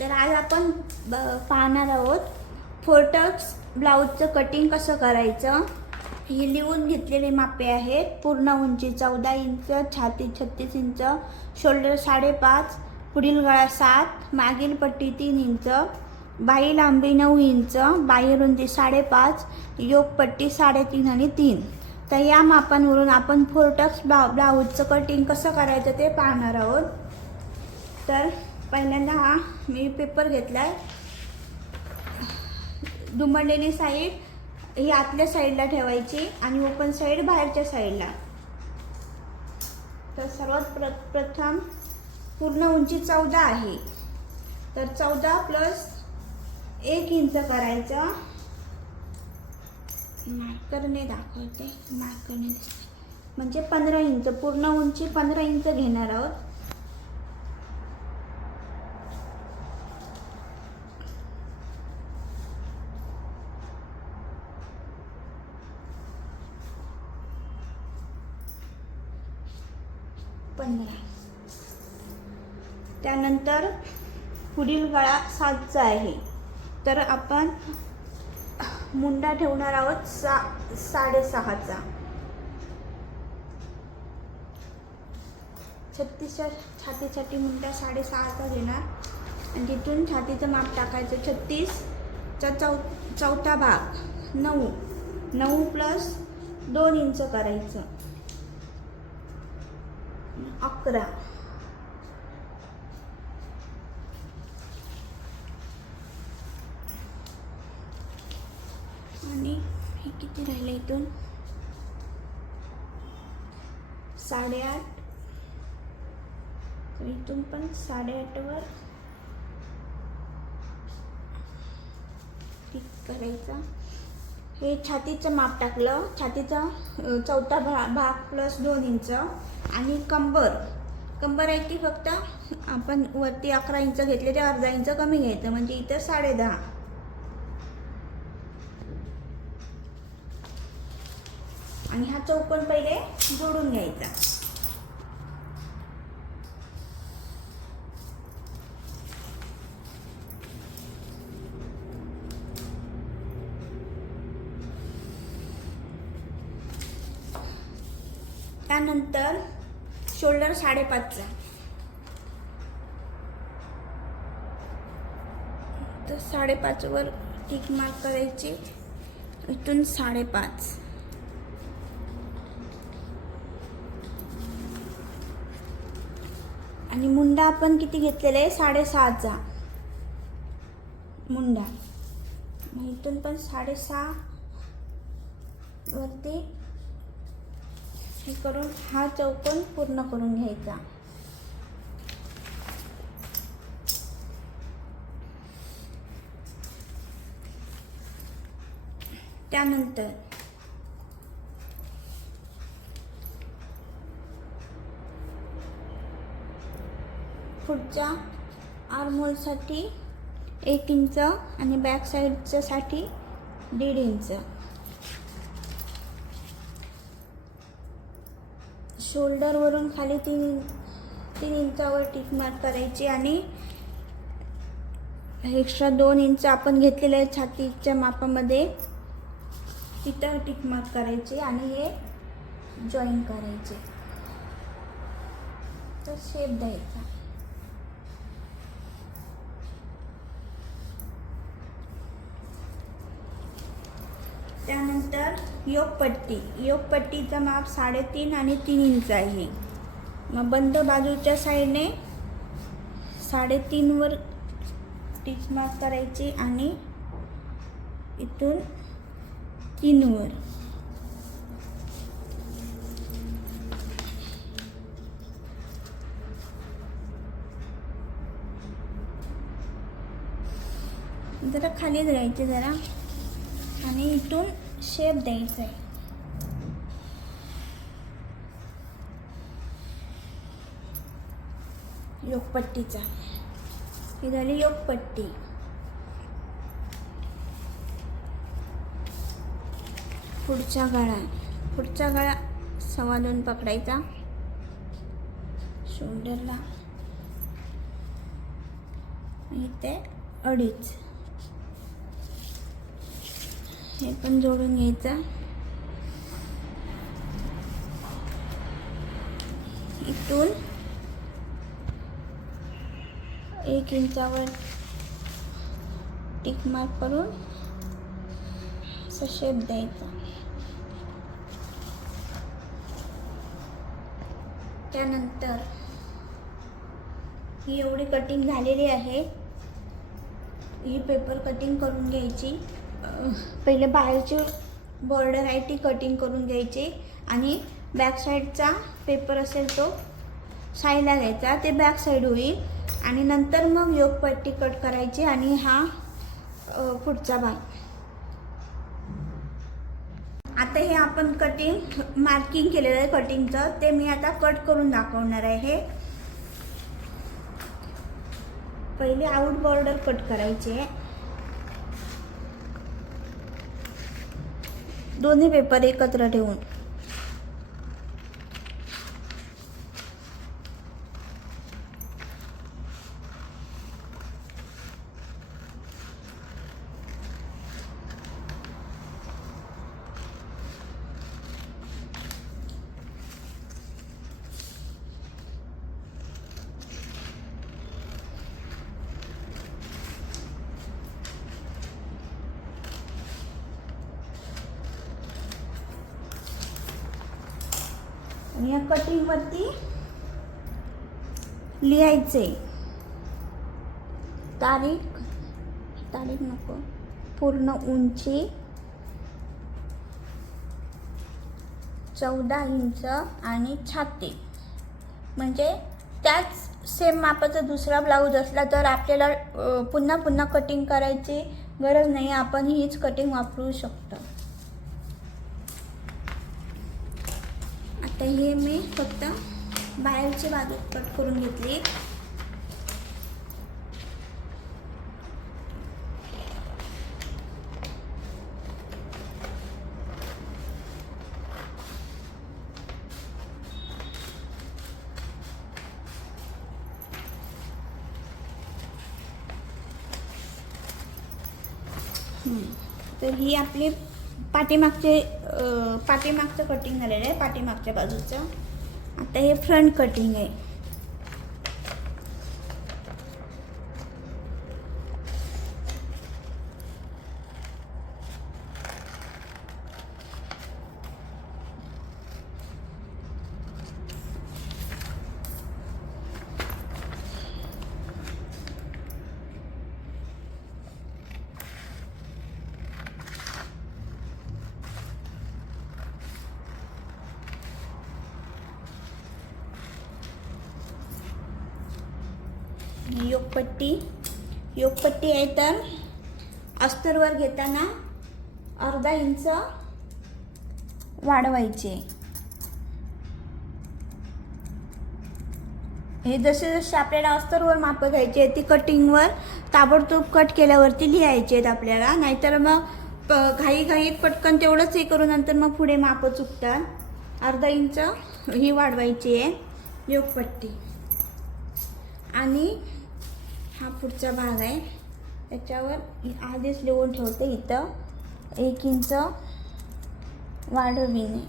तर आज आपण पाहणार आहोत फोर्टक्स ब्लाऊजचं कटिंग कसं करायचं. ही लिहून घेतलेले मापे आहेत. पूर्ण उंची 14 इंच, छाती 36 इंच, शोल्डर 5.5, पुढील गळा 7, मागील पट्टी 3 इंच, बाही लांबी 9 इंच, बाही रुंदी 5.5, योक पट्टी 3.5 आणि 3. तर या मापांवरून आपण फोर्टक्स ब्लाऊजचं कटिंग कसं करायचं ते पाहणार आहोत. तर पहिल्यांदा हा मी पेपर घेतला आहे. दुमडलेली साईड ही आतल्या साईडला ठेवायची आणि ओपन साईड बाहेरच्या साईडला. तर सर्वात प्रथम पूर्ण उंची 14 आहे. तर 14 प्लस 1 इंच करायचं. मार्करने दाखवते, मार्करने दिसते म्हणजे 15 इंच. पूर्ण उंची 15 इंच घेणार आहोत. त्यानंतर पुढील गळा 7चा आहे. तर आपण मुंडा ठेवणार आहोत 6.5चा. 36च्या छातीसाठी मुंडा 6.5चा घेणार आणि तिथून छातीचं माप टाकायचं. 36चा चौथा भाग 9 प्लस 2 इंच करायचं. 11. आणि हे किती राहिले इथून 8.5. तर इथून पण 8.5 वर टिक करायचा. हे छातीचं माप टाकलं. छातीचा चौथा भाग प्लस 2 इंच आणि कंबर आहे ती फक्त आपण वरती 11 इंच घेतले ते अर्धा इंच कमी घ्यायचं म्हणजे इथं 10.5. आणि हा चौकोन पहिले जोडून घ्यायचा. त्यानंतर शोल्डर 5.5चा. तर 5.5 वर टिक मार्क करायची. इथून 5.5. आणि मुंडा आपण किती घेतलेला आहे 6.5चा मुंडा. मग इथून पण 6.5 वरती हे करून हा चौकोन पूर्ण करून घ्यायचा. त्यानंतर पुढच्या आर्महोलसाठी 1 इंच आणि बॅक साईडच्या साठी 1.5 इंच. शोल्डरवरून खाली 3 इंचावर टिक मार्क करायची आणि एक्स्ट्रा 2 इंच आपण घेतलेले आहे छातीच्या मापामध्ये तिथं टिक मार्क करायची आणि हे जॉईन करायचे. तर शेप द्यायचा. त्यानंतर योकपट्टीचा माप 3.5 आणि 3 इंच आहे. मग बंद बाजूच्या साईडने 3.5 वर टिक मार्क करायची आणि इथून 3 वर. जरा खाली द्यायचे जरा आणि इथून शेप द्यायचा आहे. योकपट्टीचा. ही झाली योकपट्टी. पुढचा गळा 2.25 पकडायचा. शोल्डरला इथे 2.5. हे पण जोडून घ्यायचं. इथून 1 इंचावर टिक मार्क करून असा शेप द्यायचा. त्यानंतर ही एवढी कटिंग झालेली आहे. ही पेपर कटिंग करून घ्यायची. पहिले बाहेरची बॉर्डर आहे ती कटिंग करून घ्यायची आणि बॅक साईडचा पेपर असेल तो साईडला घ्यायचा. ते बॅक साईड होईल आणि नंतर मग योक पट्टी कट करायची आणि हा पुढचा भाग. आता हे आपण कटिंग मार्किंग केलेलं आहे कटिंगचं, ते मी आता कट करून दाखवणार आहे. पहिले आउट बॉर्डर कट करायची आहे. दोन्ही पेपर एकत्र ठेवून. आणि या कटिंग वरती लिहायचे तारीख नको, पूर्ण उंची 14 इंच आणि छाती. म्हणजे त्याच सेम मापाचा दुसरा ब्लाऊज असला तर आपल्याला पुन्हा कटिंग करायची गरज नाही. आपण हीच कटिंग वापरू शकतो. आता हे मी फक्त बाहेरची बाजू कट करून घेतली. तर ही आपली पाठीमागचं कटिंग झालेलं आहे, पाठीमागच्या बाजूचं. आता हे फ्रंट कटिंग आहे. योगपट्टी आहे तर अस्तरवर घेताना अर्धा इंच वाढवायचे. हे जसे आपल्याला अस्तरवर माप घ्यायचे ती कटिंगवर ताबडतोब कट केल्यावरती लिहायचे आहेत आपल्याला. नाहीतर मग घाईत पटकन तेवढंच हे करून नंतर मग पुढे माप चुकतात. अर्धा इंच ही वाढवायची आहे योगपट्टी. आणि हा पुढचा भाग आहे त्याच्यावर आधीच लिहून ठेवते. इथं 1 इंच वाढविणे.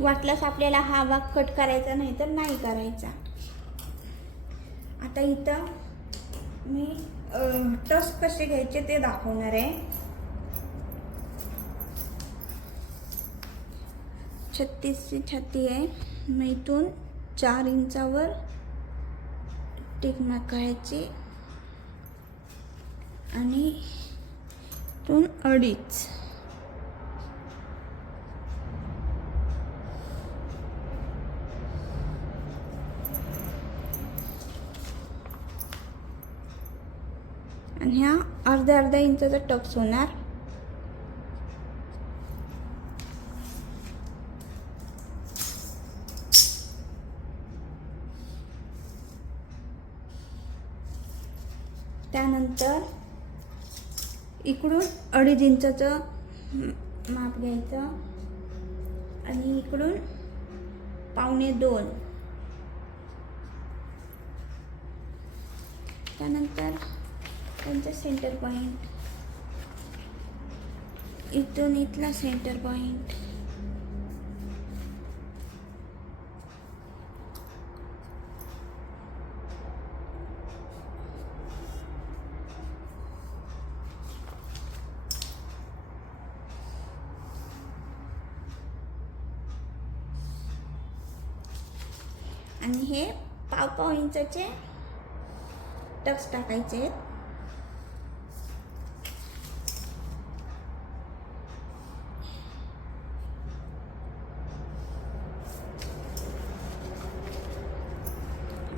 वाटल्यास आपल्याला हा भाग कट करायचा नाही तर नाही करायचा. आता इथं मी टस कसे घ्यायचे ते दाखवणार आहे. 36ची छाती आहे. मग इथून 4 इंचावर टिक मार्क करायची आणि इथून 2.5. आणि ह्या अर्धा इंचाचा टक्स होणार. त्यानंतर इकडून 2.5 इंचाचं माप घ्यायचं आणि इकडून 1.25. त्यानंतर त्यांचा सेंटर पॉईंट, इथून इथला सेंटर पॉईंट, आणि हे पाव इंचाचे टक्स टाकायचे आहेत.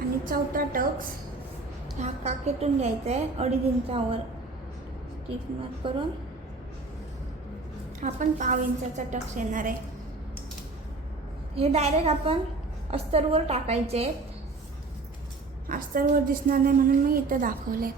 आणि चौथा टक्स ह्या काकेतून घ्यायचा आहे 2.5 इंचावर टिक मार्क करून. हा पण पाव इंचाचा टक्स येणार आहे. हे डायरेक्ट आपण अस्तरवर टाकायचे आहेत. अस्तरवर दिसणार नाही म्हणून मी इथं दाखवले.